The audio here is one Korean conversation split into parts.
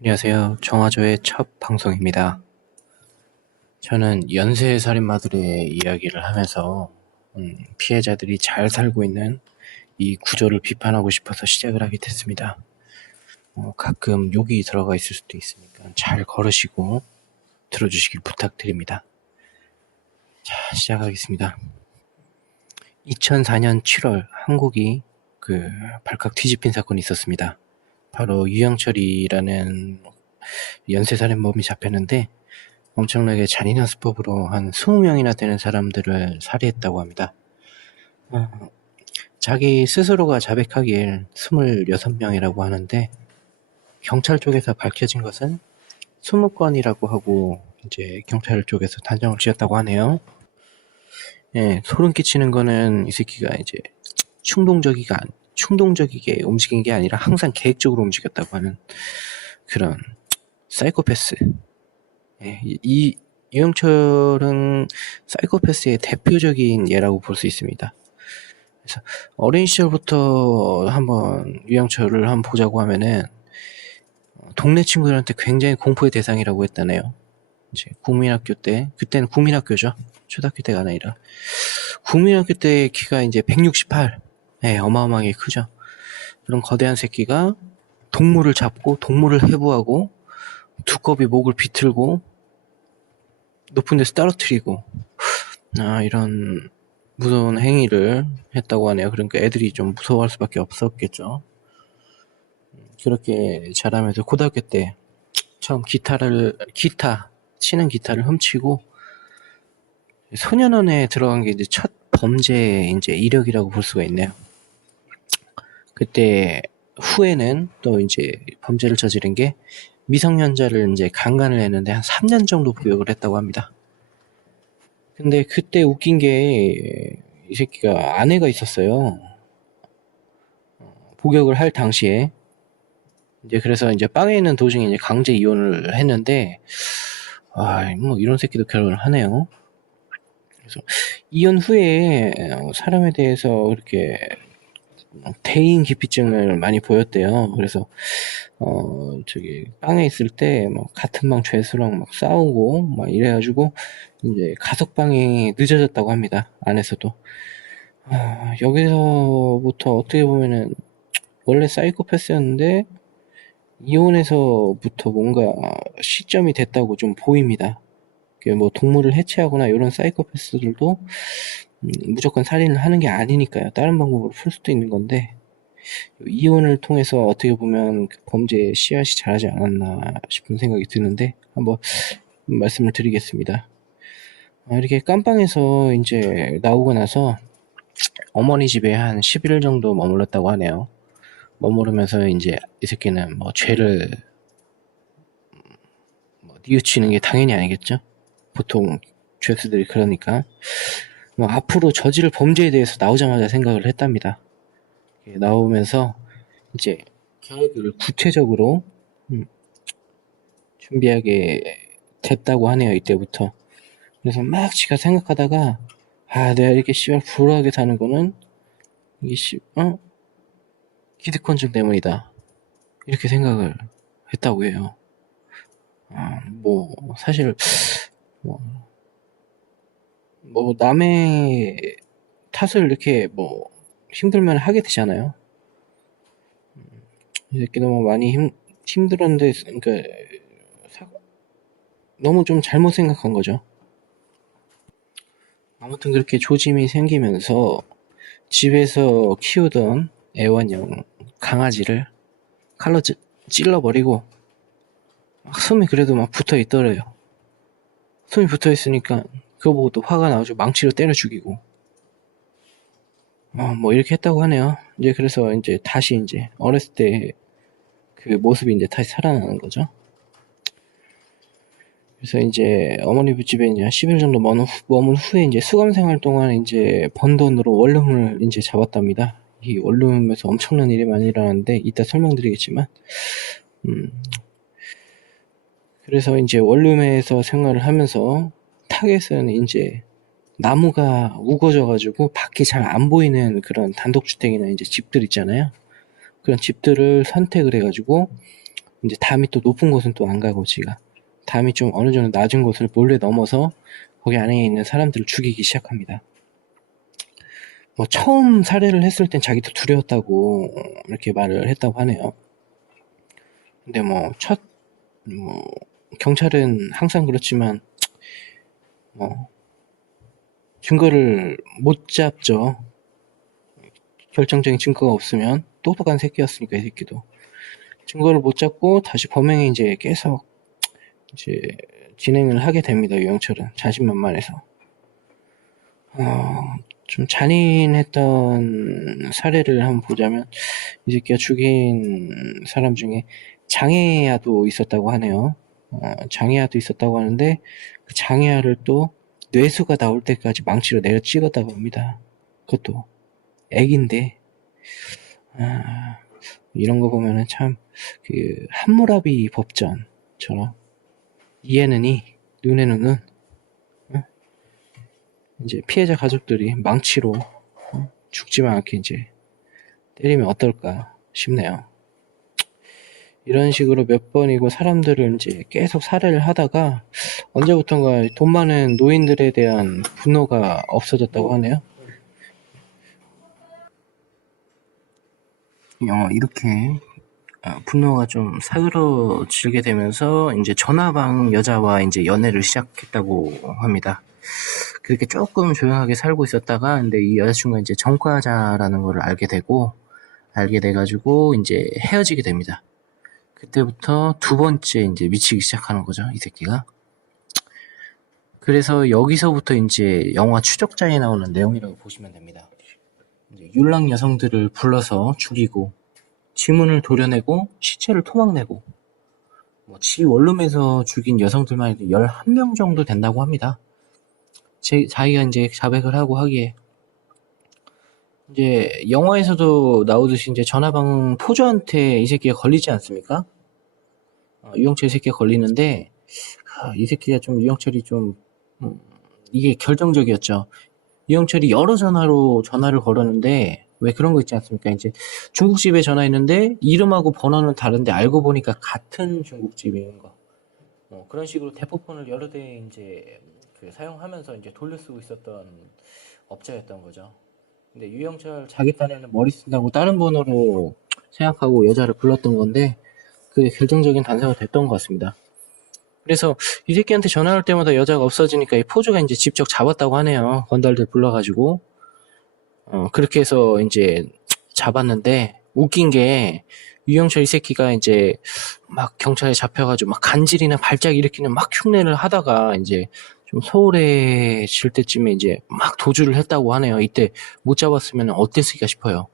안녕하세요. 정화조의 첫 방송입니다. 저는 연쇄살인마들의 이야기를 하면서 피해자들이 잘 살고 있는 이 구조를 비판하고 싶어서 시작을 하게 됐습니다. 가끔 욕이 들어가 있을 수도 있으니까 잘 걸으시고 들어주시길 부탁드립니다. 자, 시작하겠습니다. 2004년 7월 한국이 발칵 뒤집힌 사건이 있었습니다. 바로 유영철이라는 연쇄살인범이 잡혔는데 엄청나게 잔인한 수법으로 한 20명이나 되는 사람들을 살해했다고 합니다. 자기 스스로가 자백하길 26명이라고 하는데 경찰 쪽에서 밝혀진 것은 20건이라고 하고 이제 경찰 쪽에서 단정을 지었다고 하네요. 예, 소름 끼치는 거는 이 새끼가 이제 충동적이게 움직인 게 아니라 항상 계획적으로 움직였다고 하는 그런 사이코패스. 예, 이 유영철은 사이코패스의 대표적인 예라고 볼 수 있습니다. 그래서 어린 시절부터 한번 유영철을 한번 보자고 하면은 동네 친구들한테 굉장히 공포의 대상이라고 했다네요. 이제 국민학교 때, 그때는 국민학교죠. 초등학교 때가 아니라 국민학교 때 키가 이제 168, 예, 어마어마하게 크죠. 그런 거대한 새끼가 동물을 잡고 동물을 해부하고 두꺼비 목을 비틀고 높은 데서 떨어뜨리고 이런 무서운 행위를 했다고 하네요. 그러니까 애들이 좀 무서워할 수밖에 없었겠죠. 그렇게 자라면서 고등학교 때 처음 치는 기타를 훔치고 소년원에 들어간 게 이제 첫 범죄 이제 이력이라고 볼 수가 있네요. 그때 후에는 또 이제 범죄를 저지른 게 미성년자를 이제 강간을 했는데 한 3년 정도 구역을 했다고 합니다. 근데 그때 웃긴 게 이 새끼가 아내가 있었어요. 복역을 할 당시에 이제 그래서 이제 빵에 있는 도중에 이제 강제 이혼을 했는데 뭐 이런 새끼도 결혼을 하네요. 그래서 이혼 후에 사람에 대해서 그렇게 대인 기피증을 많이 보였대요. 그래서 빵에 있을 때 막 같은 방 죄수랑 막 싸우고 막 이래가지고 이제 가석방이 늦어졌다고 합니다. 안에서도. 여기서부터 어떻게 보면은 원래 사이코패스였는데 이혼에서부터 뭔가 시점이 됐다고 좀 보입니다. 뭐 동물을 해체하거나 이런 사이코패스들도 무조건 살인을 하는 게 아니니까요. 다른 방법으로 풀 수도 있는 건데 이혼을 통해서 어떻게 보면 그 범죄의 씨앗이 자라지 않았나 싶은 생각이 드는데 한번 말씀을 드리겠습니다. 이렇게 깜빵에서 이제 나오고 나서 어머니 집에 한 10일 정도 머물렀다고 하네요. 머무르면서 이제 이 새끼는 뭐 죄를 뉘우치는 게 당연히 아니겠죠. 보통 죄수들이 그러니까 뭐 앞으로 저지를 범죄에 대해서 나오자마자 생각을 했답니다. 나오면서 이제 계획을 구체적으로 준비하게 됐다고 하네요. 이때부터. 그래서 막 지가 생각하다가 내가 이렇게 씨발 불우하게 사는 거는 이게 기득권층 때문이다. 이렇게 생각을 했다고 해요. 뭐 사실 뭐 남의 탓을 이렇게 뭐 힘들면 하게 되잖아요. 이 새끼 너무 많이 힘들었는데 그러니까 너무 좀 잘못 생각한 거죠. 아무튼 그렇게 조짐이 생기면서 집에서 키우던 애완용 강아지를 칼로 찔러버리고 숨이 그래도 막 붙어있더래요. 숨이 붙어있으니까 그거 보고 또 화가 나가지고 망치로 때려 죽이고 뭐 이렇게 했다고 하네요. 이제 그래서 이제 다시 이제 어렸을 때 그 모습이 이제 다시 살아나는 거죠. 그래서 이제 어머니 집에 이제 한 10일 정도 머문 후에 이제 수감 생활 동안 이제 번 돈으로 원룸을 이제 잡았답니다. 이 원룸에서 엄청난 일이 많이 일어났는데 이따 설명드리겠지만, 그래서 이제 원룸에서 생활을 하면서 타겟은 이제 나무가 우거져가지고 밖이 잘 안 보이는 그런 단독주택이나 이제 집들 있잖아요. 그런 집들을 선택을 해가지고 이제 담이 또 높은 곳은 또 안 가고 지가 담이 좀 어느 정도 낮은 곳을 몰래 넘어서 거기 안에 있는 사람들을 죽이기 시작합니다. 뭐 처음 살해를 했을 땐 자기도 두려웠다고 이렇게 말을 했다고 하네요. 근데 뭐 경찰은 항상 그렇지만 뭐 증거를 못 잡죠. 결정적인 증거가 없으면. 똑똑한 새끼였으니까 이 새끼도 증거를 못 잡고 다시 범행에 이제 계속 이제 진행을 하게 됩니다. 유영철은 자신만만해서 좀 잔인했던 사례를 한번 보자면 이 새끼가 죽인 사람 중에 장애아도 있었다고 하네요. 장애아도 있었다고 하는데 그 장애아를 또 뇌수가 나올 때까지 망치로 내려 찍었다고 합니다. 그것도 애기인데 이런 거 보면은 참 그 함무라비 법전처럼 이에는 이 눈에는 눈 이제 피해자 가족들이 망치로 죽지만 않게 이제 때리면 어떨까 싶네요. 이런 식으로 몇 번이고 사람들을 이제 계속 살해를 하다가 언제부턴가 돈 많은 노인들에 대한 분노가 없어졌다고 하네요. 이렇게 분노가 좀 사그러지게 되면서 이제 전화방 여자와 이제 연애를 시작했다고 합니다. 그렇게 조금 조용하게 살고 있었다가 근데 이 여자친구가 이제 전과자라는 걸 알게 돼가지고 이제 헤어지게 됩니다. 그때부터 두 번째 이제 미치기 시작하는 거죠, 이 새끼가. 그래서 여기서부터 이제 영화 추적자에 나오는 내용이라고 보시면 됩니다. 이제 율랑 여성들을 불러서 죽이고 지문을 도려내고 시체를 토막내고 지 원룸에서 죽인 여성들만 해도 11명 정도 된다고 합니다. 자기가 이제 자백을 하고 하기에 이제 영화에서도 나오듯이 이제 전화방 포주한테 이 새끼가 걸리지 않습니까? 유영철 이 새끼가 걸리는데 이 새끼가 좀 유영철이 좀 이게 결정적이었죠. 유영철이 여러 전화를 걸었는데 왜 그런 거 있지 않습니까? 이제 중국집에 전화했는데 이름하고 번호는 다른데 알고 보니까 같은 중국집인 거. 그런 식으로 대포폰을 여러 대 이제 사용하면서 이제 돌려쓰고 있었던 업자였던 거죠. 근데 유영철 자기 딴에는 머리 쓴다고 다른 번호로 생각하고 여자를 불렀던 건데 그게 결정적인 단서가 됐던 것 같습니다. 그래서 이 새끼한테 전화할 때마다 여자가 없어지니까 이 포주가 이제 직접 잡았다고 하네요. 건달들 불러가지고 그렇게 해서 이제 잡았는데 웃긴 게 유영철 이 새끼가 이제 막 경찰에 잡혀가지고 막 간질이나 발작 일으키는 막 흉내를 하다가 이제 좀 소홀해질 때쯤에 이제 막 도주를 했다고 하네요. 이때 못 잡았으면 어땠을까 싶어요.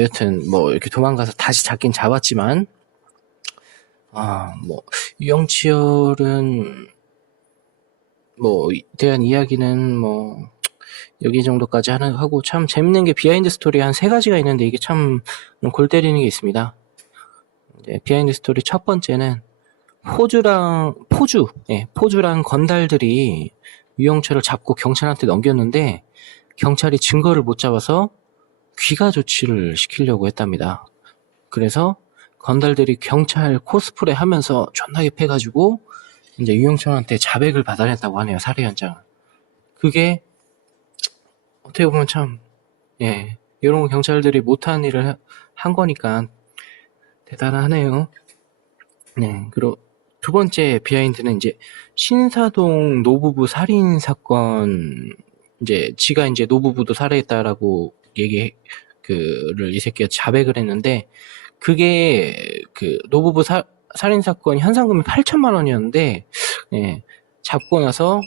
여튼 이렇게 도망가서 다시 잡긴 잡았지만 유영철은 대한 이야기는 여기 정도까지 하고 참 재밌는 게 비하인드 스토리 한 3가지가 있는데 이게 참 골 때리는 게 있습니다. 이제 비하인드 스토리 첫 번째는 포주랑 건달들이 유영철을 잡고 경찰한테 넘겼는데 경찰이 증거를 못 잡아서 귀가 조치를 시키려고 했답니다. 그래서 건달들이 경찰 코스프레 하면서 존나게 패가지고 이제 유영철한테 자백을 받아냈다고 하네요. 살해 현장을. 그게 어떻게 보면 참 이런 경찰들이 못하는 일을 한 거니까 대단하네요. 그리고 두 번째 비하인드는 이제 신사동 노부부 살인 사건 이제 지가 이제 노부부도 살해했다라고 이 새끼가 자백을 했는데 그게 노부부 살인 사건 현상금이 8천만 원이었는데 잡고 나서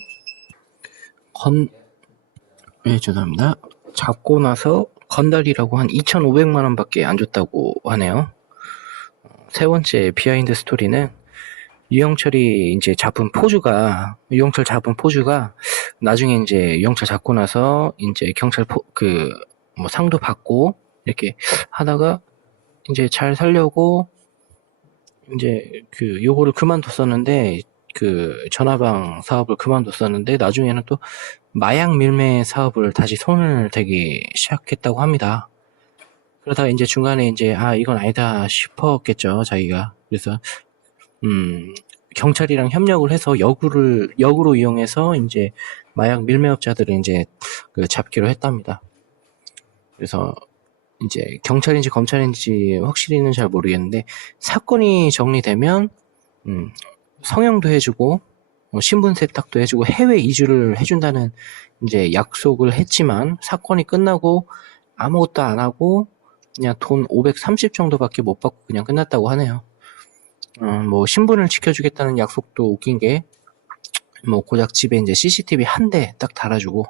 죄송합니다. 잡고 나서 건달이라고 한 2,500만 원밖에 안 줬다고 하네요. 세 번째 비하인드 스토리는 유영철 잡은 포주가 나중에 이제 유영철 잡고 나서 이제 경찰 상도 받고 이렇게 하다가 이제 잘 살려고 이제 요거를 그만뒀었는데 전화방 사업을 그만뒀었는데 나중에는 또 마약 밀매 사업을 다시 손을 대기 시작했다고 합니다. 그러다가 이제 중간에 이제 이건 아니다 싶었겠죠, 자기가. 그래서 경찰이랑 협력을 해서 역으로 이용해서 이제 마약 밀매업자들을 이제 잡기로 했답니다. 그래서 이제 경찰인지 검찰인지 확실히는 잘 모르겠는데, 사건이 정리되면 성형도 해주고 신분 세탁도 해주고 해외 이주를 해준다는 이제 약속을 했지만, 사건이 끝나고 아무것도 안 하고 그냥 돈 530 정도밖에 못 받고 그냥 끝났다고 하네요. 뭐 신분을 지켜주겠다는 약속도 웃긴 게, 뭐 고작 집에 이제 CCTV 한 대 딱 달아주고,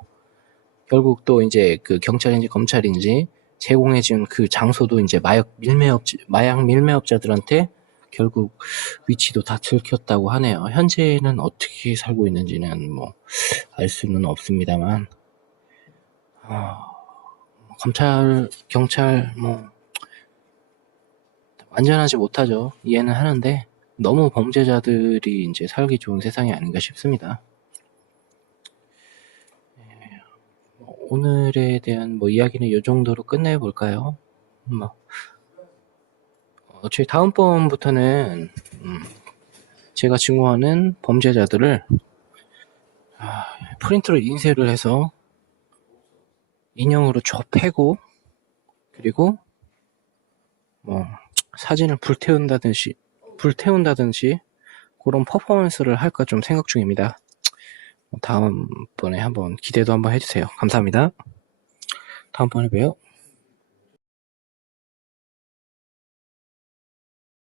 결국 또 이제 그 경찰인지 검찰인지 제공해준 그 장소도 이제 마약 밀매업자들한테 결국 위치도 다 들켰다고 하네요. 현재는 어떻게 살고 있는지는 뭐 알 수는 없습니다만, 검찰, 경찰 뭐 완전하지 못하죠. 이해는 하는데 너무 범죄자들이 이제 살기 좋은 세상이 아닌가 싶습니다. 오늘에 대한 뭐 이야기는 이 정도로 끝내볼까요? 저희 다음번부터는 제가 증오하는 범죄자들을 프린트로 인쇄를 해서 인형으로 쫙 패고, 그리고 뭐 사진을 불태운다든지 그런 퍼포먼스를 할까 좀 생각 중입니다. 다음번에 한번 기대도 한번 해주세요. 감사합니다. 다음번에 봬요.